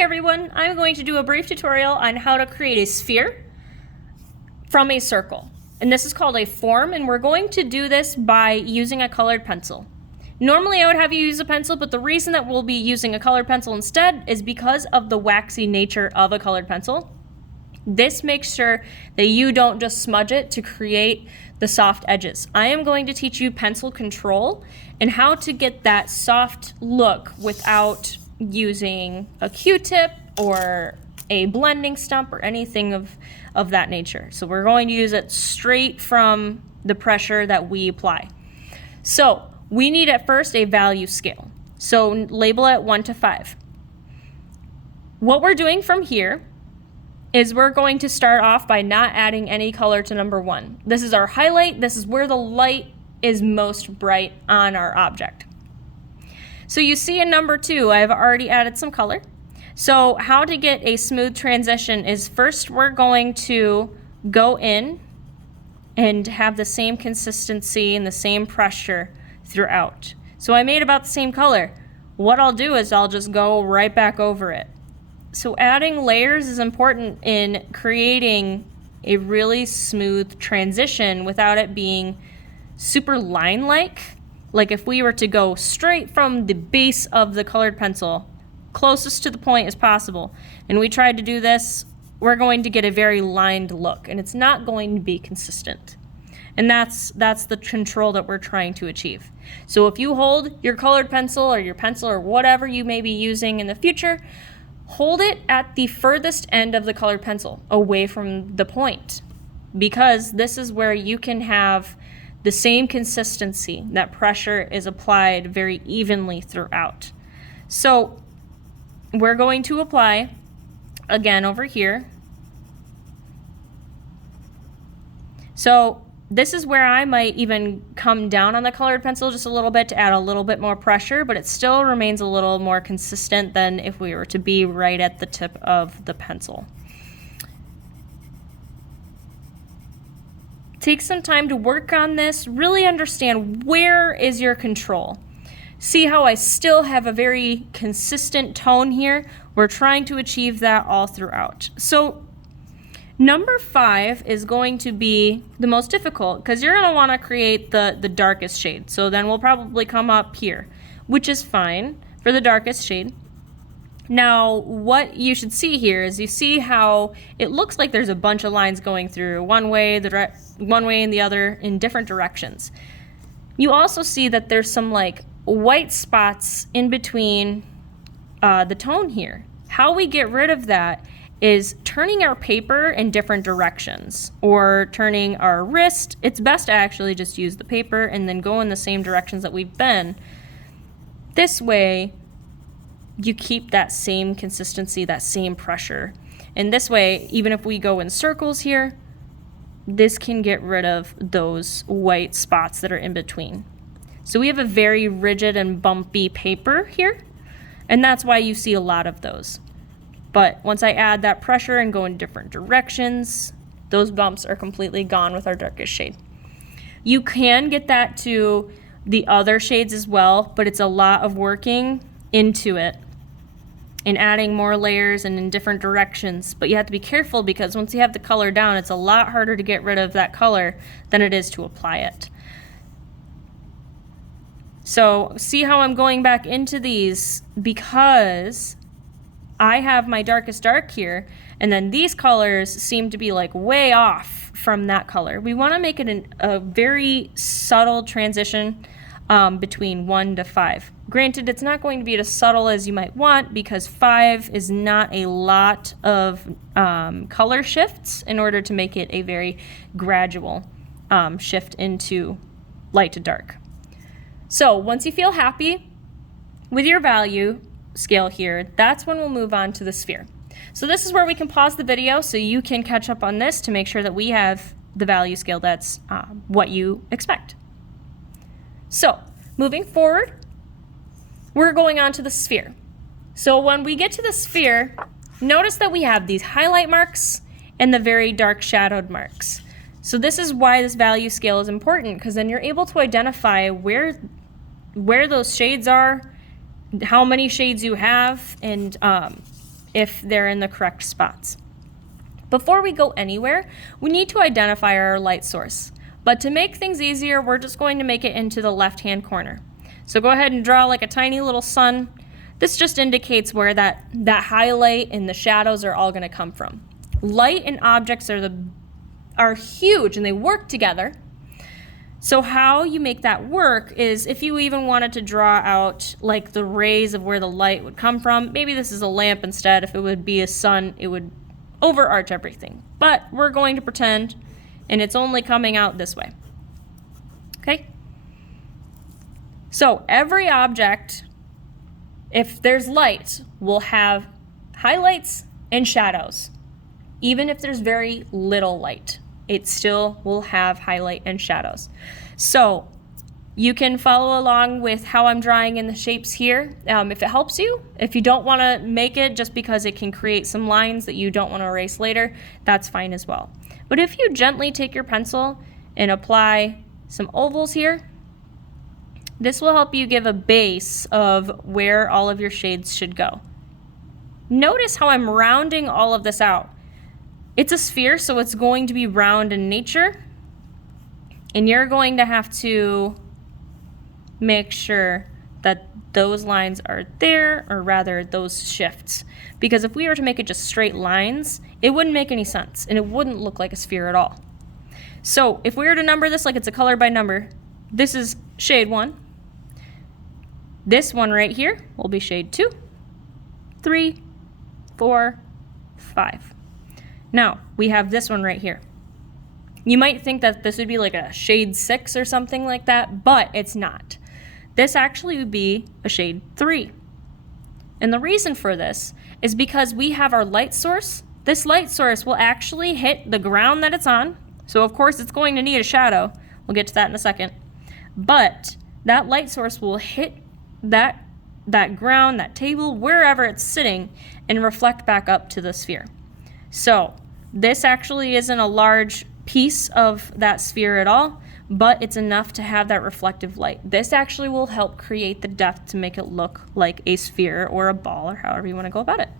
Hey everyone, I'm going to do a brief tutorial on how to create a sphere from a circle. And this is called a form, and we're going to do this by using a colored pencil. Normally I would have you use a pencil, but the reason that we'll be using a colored pencil instead is because of the waxy nature of a colored pencil. This makes sure that you don't just smudge it to create the soft edges. I am going to teach you pencil control and how to get that soft look without using a Q-tip or a blending stump or anything of that nature. So we're going to use it straight from the pressure that we apply. So we need at first a value scale. So label it 1 to 5. What we're doing from here is we're going to start off by not adding any color to number 1. This is our highlight. This is where the light is most bright on our object. So you see in number 2, I've already added some color. So how to get a smooth transition is first we're going to go in and have the same consistency and the same pressure throughout. So I made about the same color. What I'll do is I'll just go right back over it. So adding layers is important in creating a really smooth transition without it being super line-like. Like if we were to go straight from the base of the colored pencil, closest to the point as possible, and we tried to do this, we're going to get a very lined look, and it's not going to be consistent. And that's the control that we're trying to achieve. So if you hold your colored pencil or your pencil or whatever you may be using in the future, hold it at the furthest end of the colored pencil, away from the point, because this is where you can have the same consistency. That pressure is applied very evenly throughout. So we're going to apply again over here. So this is where I might even come down on the colored pencil just a little bit to add a little bit more pressure, but it still remains a little more consistent than if we were to be right at the tip of the pencil. Take some time to work on this, really understand where is your control. See how I still have a very consistent tone here? We're trying to achieve that all throughout. So number 5 is going to be the most difficult because you're going to want to create the darkest shade. So then we'll probably come up here, which is fine for the darkest shade. Now, what you should see here is you see how it looks like there's a bunch of lines going through one way and the other in different directions. You also see that there's some like white spots in between the tone here. How we get rid of that is turning our paper in different directions or turning our wrist. It's best to actually just use the paper and then go in the same directions that we've been. This way, you keep that same consistency, that same pressure. And this way, even if we go in circles here, this can get rid of those white spots that are in between. So we have a very rigid and bumpy paper here, and that's why you see a lot of those. But once I add that pressure and go in different directions, those bumps are completely gone with our darkest shade. You can get that to the other shades as well, but it's a lot of working into it and adding more layers and in different directions. But you have to be careful because once you have the color down, it's a lot harder to get rid of that color than it is to apply it. So see how I'm going back into these because I have my darkest dark here, and then these colors seem to be like way off from that color. We want to make it a very subtle transition between 1 to 5. Granted, it's not going to be as subtle as you might want because 5 is not a lot of color shifts in order to make it a very gradual shift into light to dark. So once you feel happy with your value scale here, that's when we'll move on to the sphere. So this is where we can pause the video so you can catch up on this to make sure that we have the value scale that's what you expect. So moving forward, we're going on to the sphere. So when we get to the sphere, notice that we have these highlight marks and the very dark shadowed marks. So this is why this value scale is important, because then you're able to identify where those shades are, how many shades you have, and if they're in the correct spots. Before we go anywhere, we need to identify our light source. But to make things easier, we're just going to make it into the left-hand corner. So go ahead and draw like a tiny little sun. This just indicates where that highlight and the shadows are all going to come from. Light and objects are huge and they work together. So how you make that work is if you even wanted to draw out like the rays of where the light would come from, maybe this is a lamp instead. If it would be a sun, it would overarch everything. But we're going to pretend, and it's only coming out this way. Okay? So every object, if there's light, will have highlights and shadows. Even if there's very little light, it still will have highlight and shadows. So you can follow along with how I'm drawing in the shapes here if it helps you. If you don't want to make it just because it can create some lines that you don't want to erase later, that's fine as well. But if you gently take your pencil and apply some ovals here, this will help you give a base of where all of your shades should go. Notice how I'm rounding all of this out. It's a sphere, so it's going to be round in nature, and you're going to have to make sure that those lines are there, or rather those shifts. Because if we were to make it just straight lines, it wouldn't make any sense, and it wouldn't look like a sphere at all. So if we were to number this like it's a color by number, this is shade 1. This one right here will be shade 2, 3, 4, 5. Now, we have this one right here. You might think that this would be like a shade 6 or something like that, but it's not. This actually would be a shade 3. And the reason for this is because we have our light source. This light source will actually hit the ground that it's on. So of course it's going to need a shadow. We'll get to that in a second. But that light source will hit that ground, that table, wherever it's sitting, and reflect back up to the sphere. So this actually isn't a large piece of that sphere at all, but it's enough to have that reflective light. This actually will help create the depth to make it look like a sphere or a ball or however you want to go about it.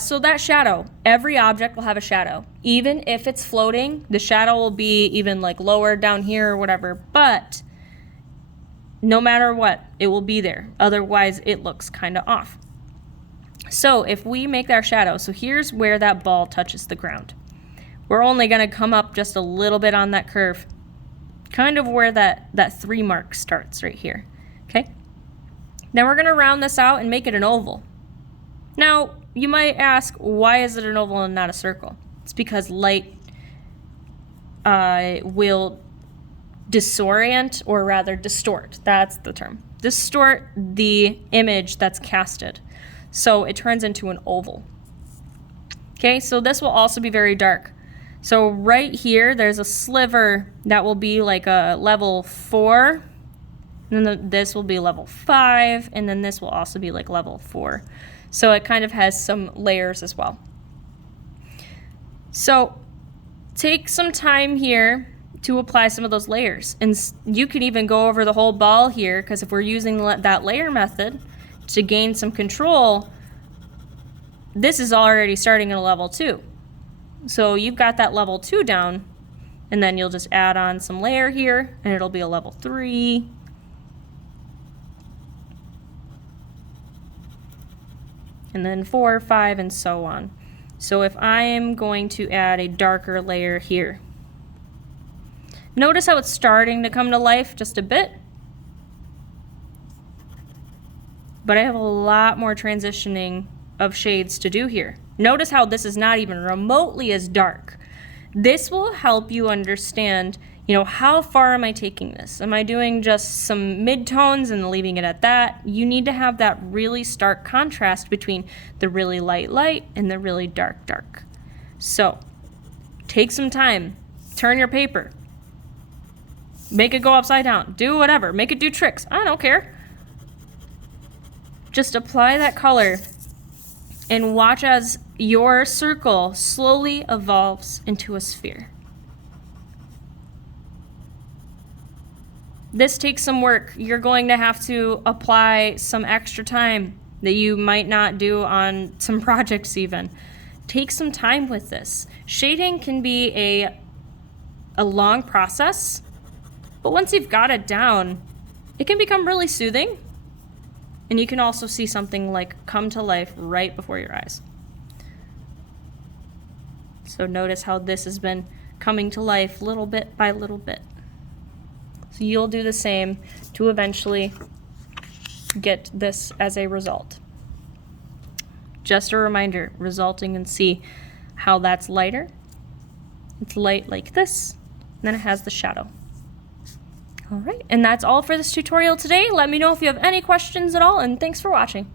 So that shadow, every object will have a shadow. Even if it's floating, the shadow will be even like lower down here or whatever, but no matter what, it will be there. Otherwise, it looks kind of off. So if we make our shadow, so here's where that ball touches the ground. We're only going to come up just a little bit on that curve, kind of where that 3 mark starts right here, okay? Then we're going to round this out and make it an oval. Now, you might ask, why is it an oval and not a circle? It's because light will disorient, or rather distort, that's the term. Distort the image that's casted. So it turns into an oval. Okay, so this will also be very dark. So right here, there's a sliver that will be like a level 4, and then this will be level 5, and then this will also be like level 4. So it kind of has some layers as well. So take some time here to apply some of those layers. And you can even go over the whole ball here, because if we're using that layer method to gain some control, this is already starting at a level 2. So you've got that level 2 down, and then you'll just add on some layer here, and it'll be a level 3. And then 4, 5, and so on. So if I am going to add a darker layer here, notice how it's starting to come to life just a bit. But I have a lot more transitioning of shades to do here. Notice how this is not even remotely as dark. This will help you understand, how far am I taking this? Am I doing just some midtones and leaving it at that? You need to have that really stark contrast between the really light and the really dark. So take some time, turn your paper, make it go upside down, do whatever, make it do tricks. I don't care. Just apply that color and watch as your circle slowly evolves into a sphere. This takes some work. You're going to have to apply some extra time that you might not do on some projects even. Take some time with this. Shading can be a long process, but once you've got it down, it can become really soothing. And you can also see something like come to life right before your eyes. So notice how this has been coming to life little bit by little bit. So you'll do the same to eventually get this as a result. Just a reminder, resulting and see how that's lighter. It's light like this, and then it has the shadow. All right, and that's all for this tutorial today. Let me know if you have any questions at all, and thanks for watching.